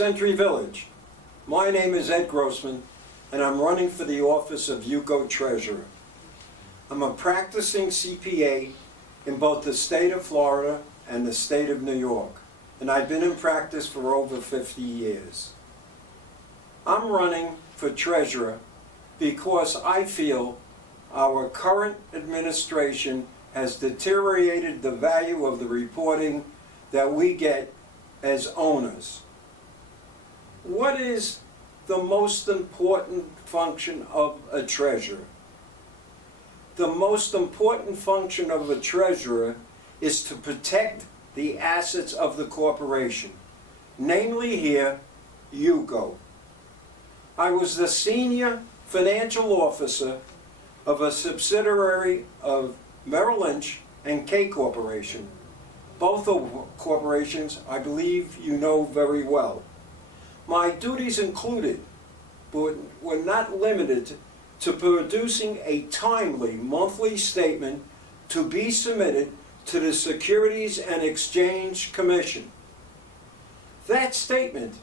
Century Village. My name is Ed Grossman, and I'm running for the office of UCO Treasurer. I'm a practicing CPA in both the state of Florida and the state of New York, and I've been in practice for over 50 years. I'm running for treasurer because I feel our current administration has deteriorated the value of the reporting that we get as owners. What is the most important function of a treasurer? The most important function of a treasurer is to protect the assets of the corporation, namely here, UCO. I was the senior financial officer of a subsidiary of Merrill Lynch and K Corporation. Both of corporations I believe you know very well. My duties included, but were not limited to producing a timely monthly statement to be submitted to the Securities and Exchange Commission. That statement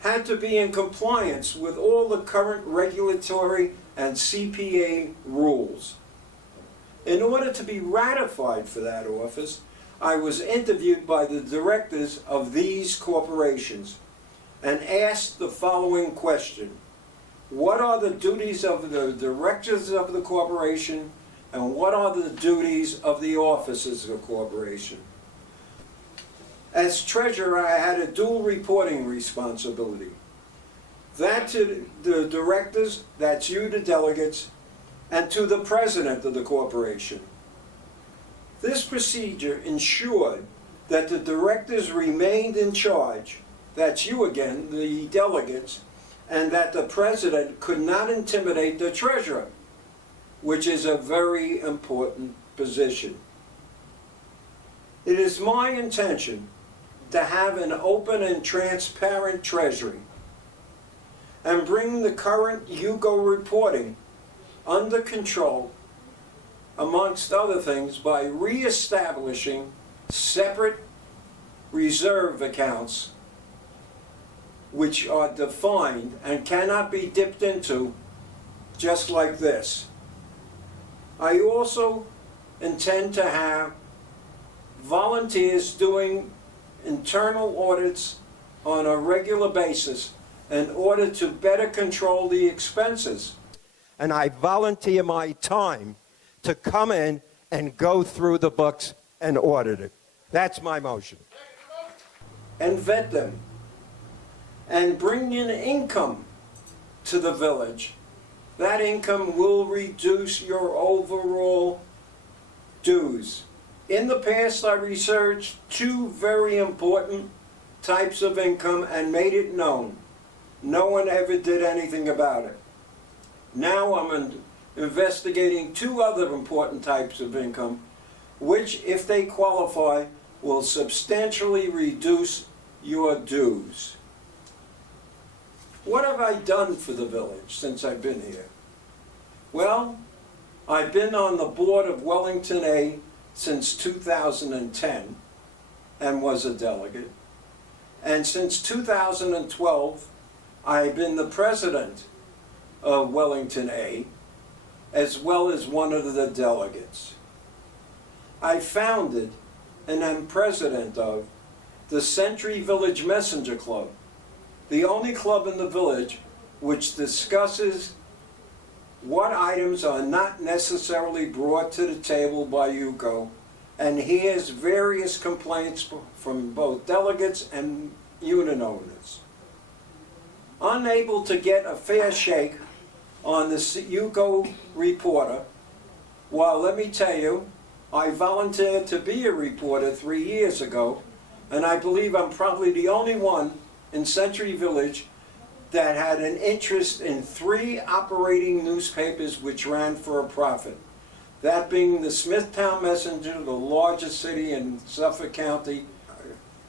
had to be in compliance with all the current regulatory and CPA rules. In order to be ratified for that office, I was interviewed by the directors of these corporations and asked the following question: what are the duties of the directors of the corporation, and what are the duties of the officers of the corporation? As treasurer, I had a dual reporting responsibility. That to the directors, that's you, the delegates, and to the president of the corporation. This procedure ensured that the directors remained in charge, that's you again, the delegates, and that the president could not intimidate the treasurer, which is a very important position. It is my intention to have an open and transparent treasury and bring the current UCO reporting under control, amongst other things, by reestablishing separate reserve accounts which are defined and cannot be dipped into just like this. I also intend to have volunteers doing internal audits on a regular basis in order to better control the expenses. And I volunteer my time to come in and go through the books and audit it. That's my motion. And vet them. And bring in income to the village. That income will reduce your overall dues. In the past, I researched two very important types of income and made it known. No one ever did anything about it. Now I'm investigating two other important types of income, which, if they qualify, will substantially reduce your dues. What have I done for the village since I've been here? Well, I've been on the board of Wellington A since 2010 and was a delegate. And since 2012, I've been the president of Wellington A, as well as one of the delegates. I founded and am president of the Century Village Messenger Club, the only club in the village which discusses what items are not necessarily brought to the table by UCO and hears various complaints from both delegates and unit owners. Unable to get a fair shake on the UCO reporter, well, let me tell you, I volunteered to be a reporter 3 years ago, and I believe I'm probably the only one in Century Village that had an interest in 3 operating newspapers which ran for a profit. That being the Smithtown Messenger, the largest city in Suffolk County,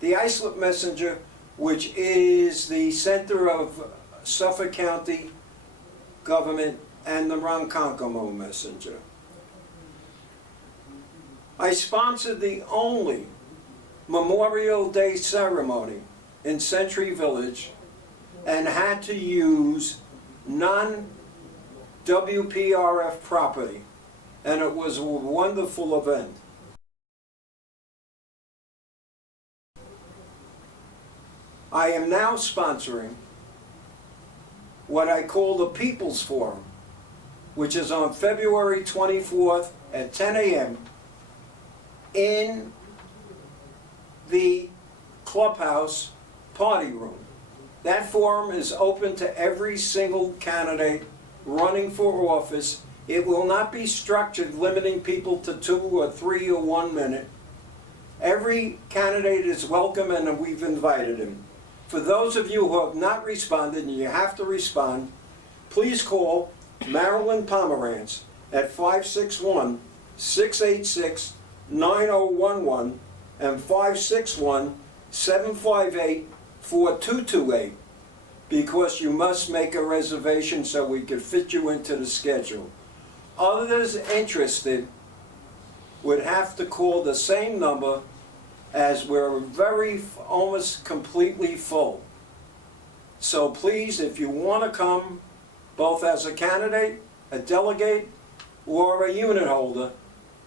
the Islip Messenger, which is the center of Suffolk County government, and the Ronkonkoma Messenger. I sponsored the only Memorial Day ceremony in Century Village and had to use non-WPRF property, and it was a wonderful event. I am now sponsoring what I call the People's Forum, which is on February 24th at 10 a.m. in the clubhouse party room. That forum is open to every single candidate running for office. It will not be structured limiting people to 2 or 3 or 1 minute. Every candidate is welcome, and we've invited him. For those of you who have not responded, and you have to respond, please call Marilyn Pomerantz at 561-686-9011 and 561-758-4228, because you must make a reservation so we can fit you into the schedule. Others interested would have to call the same number, as we're almost completely full. So please, if you want to come, both as a candidate, a delegate, or a unit holder,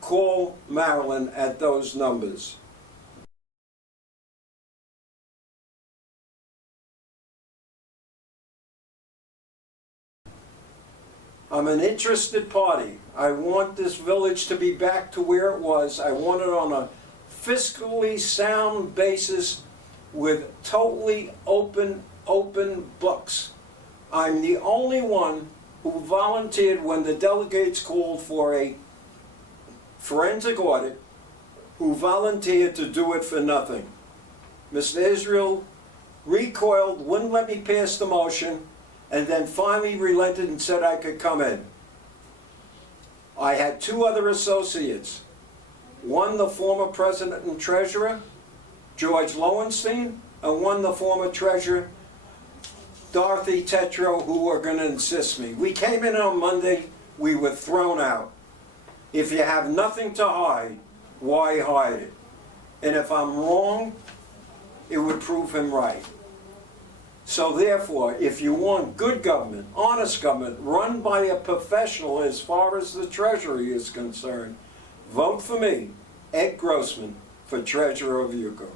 call Marilyn at those numbers. I'm an interested party. I want this village to be back to where it was. I want it on a fiscally sound basis with totally open books. I'm the only one who volunteered when the delegates called for a forensic audit, who volunteered to do it for nothing. Mr. Israel recoiled, wouldn't let me pass the motion, and then finally relented and said I could come in. I had 2 other associates. One, the former president and treasurer, George Lowenstein, and one, the former treasurer, Dorothy Tetro, who were going to assist me. We came in on Monday, we were thrown out. If you have nothing to hide, why hide it? And if I'm wrong, it would prove him right. So therefore, if you want good government, honest government, run by a professional as far as the Treasury is concerned, vote for me, Ed Grossman, for Treasurer of Yuko.